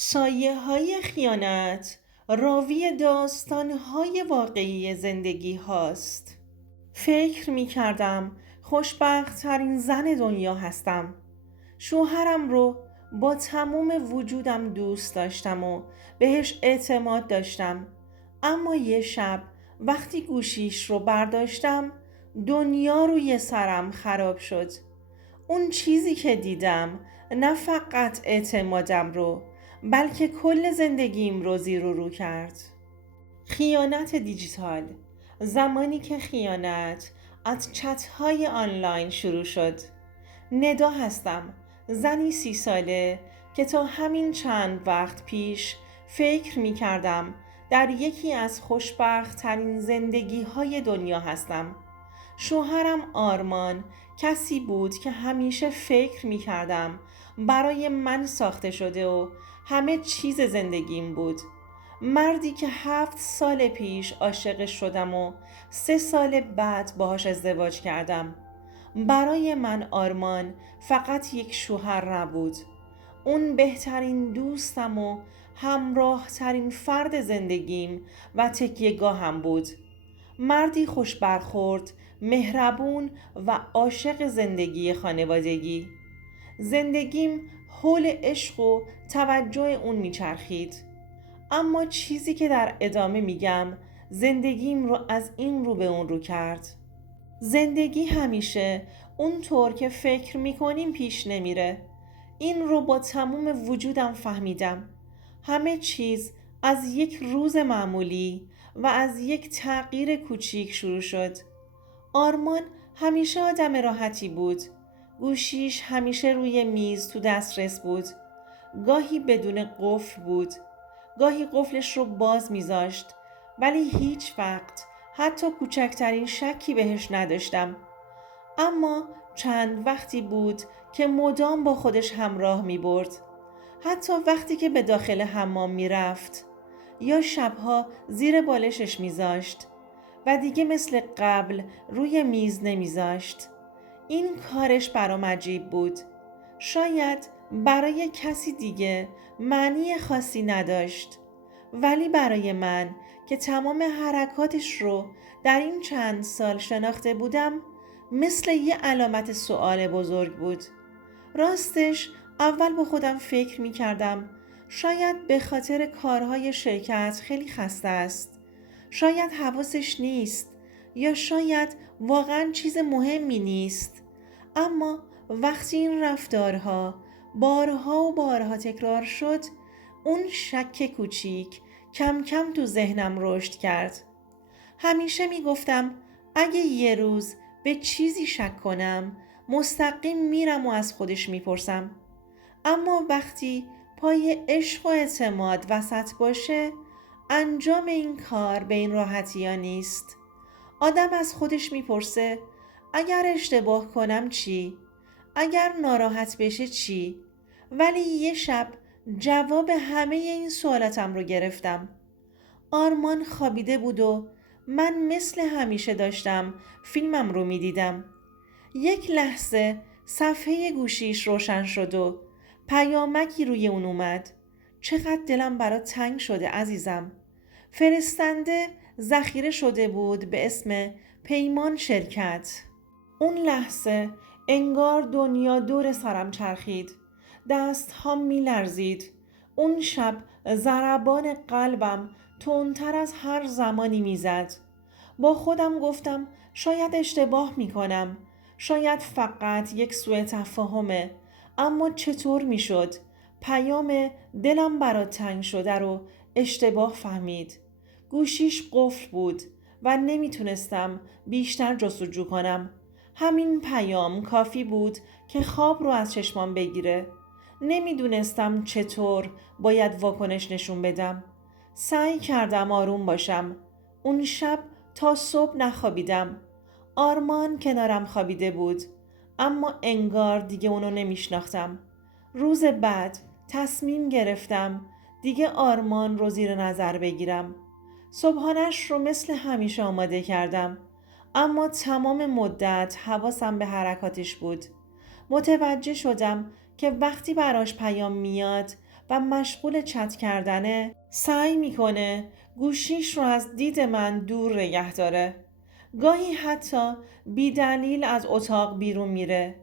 سایه‌های خیانت راوی داستان‌های واقعی زندگی هاست. فکر می کردم خوشبخت‌ترین زن دنیا هستم. شوهرم رو با تمام وجودم دوست داشتم و بهش اعتماد داشتم. اما یه شب وقتی گوشیش رو برداشتم دنیا روی سرم خراب شد. اون چیزی که دیدم نه فقط اعتمادم رو بلکه کل زندگیم رو زیر و رو کرد. خیانت دیجیتال. زمانی که خیانت از چت‌های آنلاین شروع شد. ندا هستم، زنی 30 ساله که تا همین چند وقت پیش فکر می کردم در یکی از خوشبخت ترین زندگی های دنیا هستم. شوهرم آرمان کسی بود که همیشه فکر می کردم برای من ساخته شده و همه چیز زندگیم بود. مردی که 7 سال پیش عاشقش شدم و 3 سال بعد باهاش ازدواج کردم. برای من آرمان فقط یک شوهر نبود. اون بهترین دوستم و همراه ترین فرد زندگیم و تکیه‌گاهم بود. مردی خوش برخورد، مهربون و عاشق زندگی خانوادگی. زندگیم حول عشق و توجه اون میچرخید. اما چیزی که در ادامه میگم زندگیم رو از این رو به اون رو کرد. زندگی همیشه اونطور که فکر میکنیم پیش نمیره. این رو با تمام وجودم فهمیدم. همه چیز از یک روز معمولی و از یک تغییر کوچیک شروع شد. آرمان همیشه آدم راحتی بود. گوشیش همیشه روی میز تو دسترس بود. گاهی بدون قفل بود. گاهی قفلش رو باز میذاشت. ولی هیچ وقت حتی کوچکترین شکی بهش نداشتم. اما چند وقتی بود که مدام با خودش همراه می برد. حتی وقتی که به داخل حمام می رفت یا شبها زیر بالشش می زاشت و دیگه مثل قبل روی میز نمی زاشت. این کارش برام عجیب بود. شاید برای کسی دیگه معنی خاصی نداشت. ولی برای من که تمام حرکاتش رو در این چند سال شناخته بودم مثل یه علامت سوال بزرگ بود. راستش اول با خودم فکر می کردم شاید به خاطر کارهای شرکت خیلی خسته است. شاید حواسش نیست یا شاید واقعا چیز مهمی نیست. اما وقتی این رفتارها بارها و بارها تکرار شد اون شک کوچیک کم کم تو ذهنم رشد کرد. همیشه می گفتم اگه یه روز به چیزی شک کنم مستقیم میرم و از خودش میپرسم. اما وقتی پای عشق و اعتماد وسط باشه انجام این کار به این راحتی ها نیست. آدم از خودش میپرسه اگر اشتباه کنم چی؟ اگر ناراحت بشه چی؟ ولی یه شب جواب همه این سوالاتم رو گرفتم. آرمان خوابیده بود و من مثل همیشه داشتم فیلمم رو میدیدم. یک لحظه صفحه گوشیش روشن شد و پیامکی روی اون اومد. چقدر دلم برات تنگ شده عزیزم. فرستنده ذخیره شده بود به اسم پیمان شرکت. اون لحظه انگار دنیا دور سرم چرخید. دست هم می لرزید. اون شب ضربان قلبم تندتر از هر زمانی می زد. با خودم گفتم شاید اشتباه می کنم. شاید فقط یک سوء تفاهمه. اما چطور می شد؟ پیام دلم برات تنگ شده رو اشتباه فهمید. گوشیش قفل بود و نمیتونستم بیشتر جستجو کنم. همین پیام کافی بود که خواب رو از چشمام بگیره. نمیدونستم چطور باید واکنش نشون بدم. سعی کردم آروم باشم. اون شب تا صبح نخوابیدم. آرمان کنارم خوابیده بود. اما انگار دیگه اونو نمیشناختم. روز بعد تصمیم گرفتم دیگه آرمان رو زیر نظر بگیرم. صبحانش رو مثل همیشه آماده کردم. اما تمام مدت حواسم به حرکاتش بود. متوجه شدم که وقتی براش پیام میاد و مشغول چت کردنه سعی میکنه گوشیش رو از دید من دور نگه داره. گاهی حتی بی دلیل از اتاق بیرون میره.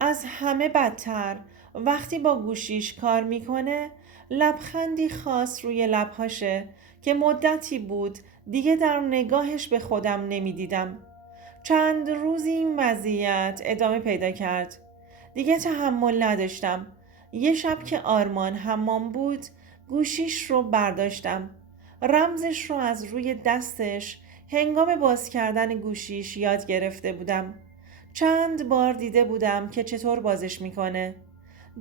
از همه بدتر وقتی با گوشیش کار میکنه لبخندی خاص روی لبهاشه که مدتی بود دیگه در نگاهش به خودم نمیدیدم. چند روزی این وضعیت ادامه پیدا کرد. دیگه تحمل نداشتم. یه شب که آرمان حمام بود گوشیش رو برداشتم. رمزش رو از روی دستش هنگام باز کردن گوشیش یاد گرفته بودم. چند بار دیده بودم که چطور بازش میکنه.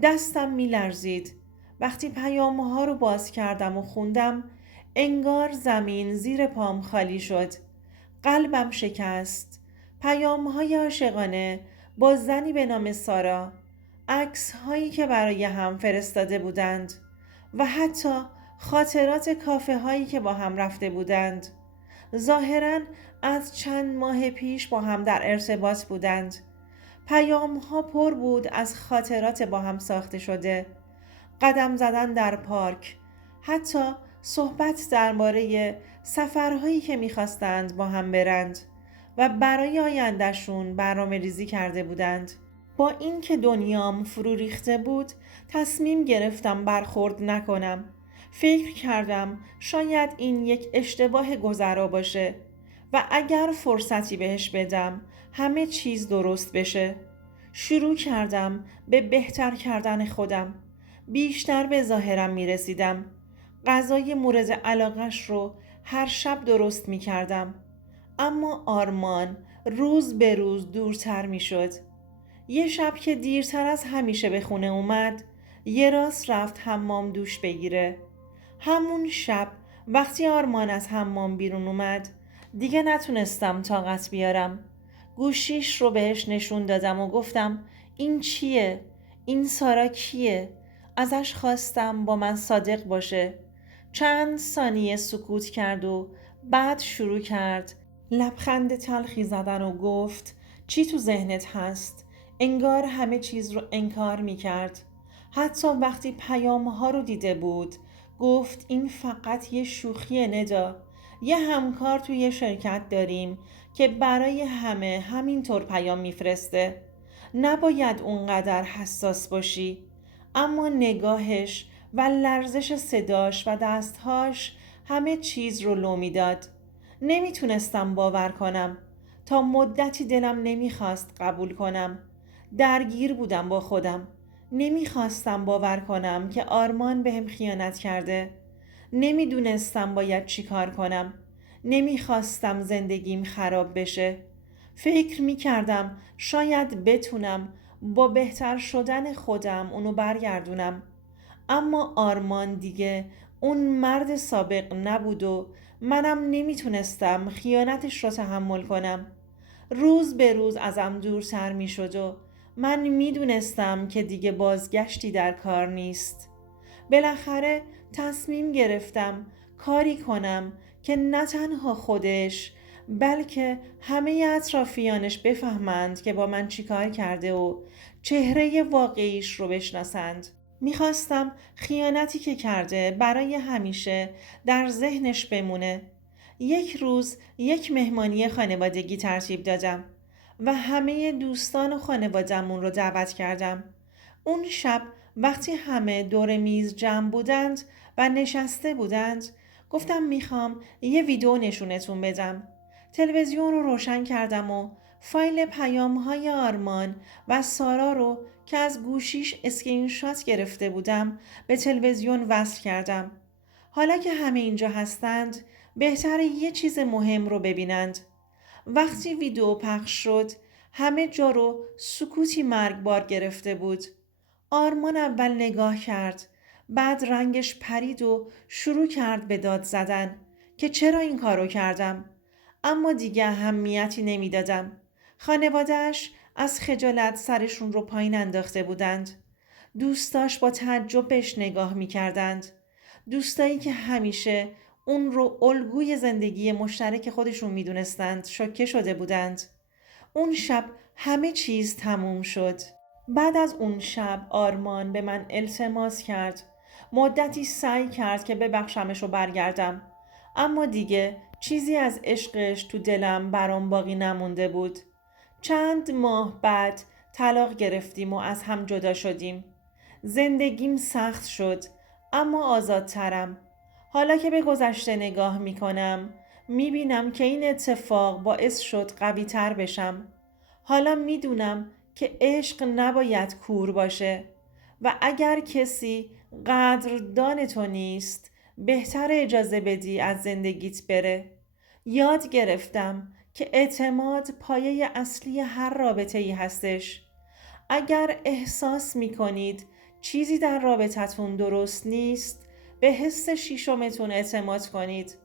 دستم میلرزید. وقتی پیام‌ها رو باز کردم و خوندم انگار زمین زیر پام خالی شد. قلبم شکست. پیام‌های عاشقانه با زنی به نام سارا، عکس‌هایی که برای هم فرستاده بودند و حتی خاطرات کافه هایی که با هم رفته بودند. ظاهراً از چند ماه پیش با هم در ارتباط بودند. پیام ها پر بود از خاطرات با هم ساخته شده. قدم زدن در پارک، حتی صحبت درباره سفرهایی که میخواستند با هم برند و برای آیندهشون برنامه ریزی کرده بودند. با اینکه دنیام فرو ریخته بود تصمیم گرفتم برخورد نکنم. فکر کردم شاید این یک اشتباه گذرا باشه و اگر فرصتی بهش بدم همه چیز درست بشه. شروع کردم به بهتر کردن خودم. بیشتر به ظاهرم می رسیدم. غذای مورد علاقش رو هر شب درست می کردم. اما آرمان روز به روز دورتر می شد. یه شب که دیرتر از همیشه به خونه اومد یه راست رفت حمام دوش بگیره. همون شب وقتی آرمان از حمام بیرون اومد دیگه نتونستم طاقت بیارم. گوشیش رو بهش نشون دادم و گفتم این چیه؟ این سارا کیه؟ ازش خواستم با من صادق باشه. چند ثانیه سکوت کرد و بعد شروع کرد لبخند تلخی زدن و گفت چی تو ذهنت هست؟ انگار همه چیز رو انکار می کرد. حتی وقتی پیام‌ها رو دیده بود گفت این فقط یه شوخی ندا. یه همکار توی شرکت داریم که برای همه همینطور پیام میفرسته. نباید اونقدر حساس باشی. اما نگاهش و لرزش صداش و دستهاش همه چیز رو لو میداد. نمیتونستم باور کنم. تا مدتی دلم نمیخواست قبول کنم. درگیر بودم با خودم. نمیخواستم باور کنم که آرمان بهم خیانت کرده. نمیدونستم باید چی کار کنم. نمیخواستم زندگیم خراب بشه. فکر میکردم شاید بتونم با بهتر شدن خودم اونو برگردونم. اما آرمان دیگه اون مرد سابق نبود و منم نمیتونستم خیانتش رو تحمل کنم. روز به روز ازم دورتر میشد و من میدونستم که دیگه بازگشتی در کار نیست. بالاخره تصمیم گرفتم کاری کنم که نه تنها خودش بلکه همه اطرافیانش بفهمند که با من چی کار کرده و چهره واقعیش رو بشناسند. میخواستم خیانتی که کرده برای همیشه در ذهنش بمونه. یک روز یک مهمانی خانوادگی ترتیب دادم و همه دوستان و خانوادمون رو دعوت کردم. اون شب وقتی همه دور میز جمع بودند و نشسته بودند گفتم میخوام یه ویدیو نشونتون بدم. تلویزیون رو روشن کردم و فایل پیام‌های آرمان و سارا رو که از گوشیش اسکرین شات گرفته بودم به تلویزیون وصل کردم. حالا که همه اینجا هستند بهتره یه چیز مهم رو ببینند. وقتی ویدیو پخش شد همه جا رو سکوتی مرگبار گرفته بود. آرمان اول نگاه کرد، بعد رنگش پرید و شروع کرد به داد زدن که چرا این کارو کردم. اما دیگه اهمیتی نمیدادم. خانواده‌اش از خجالت سرشون رو پایین انداخته بودند. دوستاش با تعجب بهش نگاه میکردند. دوستایی که همیشه اون رو الگوی زندگی مشترک خودشون میدونستند شوکه شده بودند. اون شب همه چیز تموم شد. بعد از اون شب آرمان به من التماس کرد. مدتی سعی کرد که ببخشمش و برگردم، اما دیگه چیزی از عشقش تو دلم برام باقی نمونده بود. چند ماه بعد طلاق گرفتیم و از هم جدا شدیم. زندگیم سخت شد، اما آزادترم. حالا که به گذشته نگاه میکنم میبینم که این اتفاق باعث شد قوی تر بشم. حالا میدونم که عشق نباید کور باشه و اگر کسی قدردان تو نیست بهتر اجازه بدی از زندگیت بره. یاد گرفتم که اعتماد پایه اصلی هر رابطه ای هستش. اگر احساس می کنید چیزی در رابطتون درست نیست، به حس شیشمتون اعتماد کنید.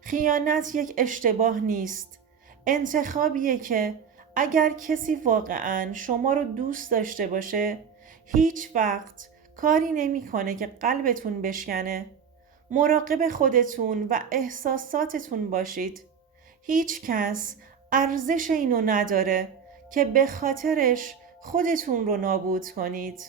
خیانت یک اشتباه نیست. انتخابیه که اگر کسی واقعاً شما رو دوست داشته باشه، هیچ وقت کاری نمی‌کنه که قلبتون بشکنه. مراقب خودتون و احساساتتون باشید. هیچ کس ارزش اینو نداره که به خاطرش خودتون رو نابود کنید.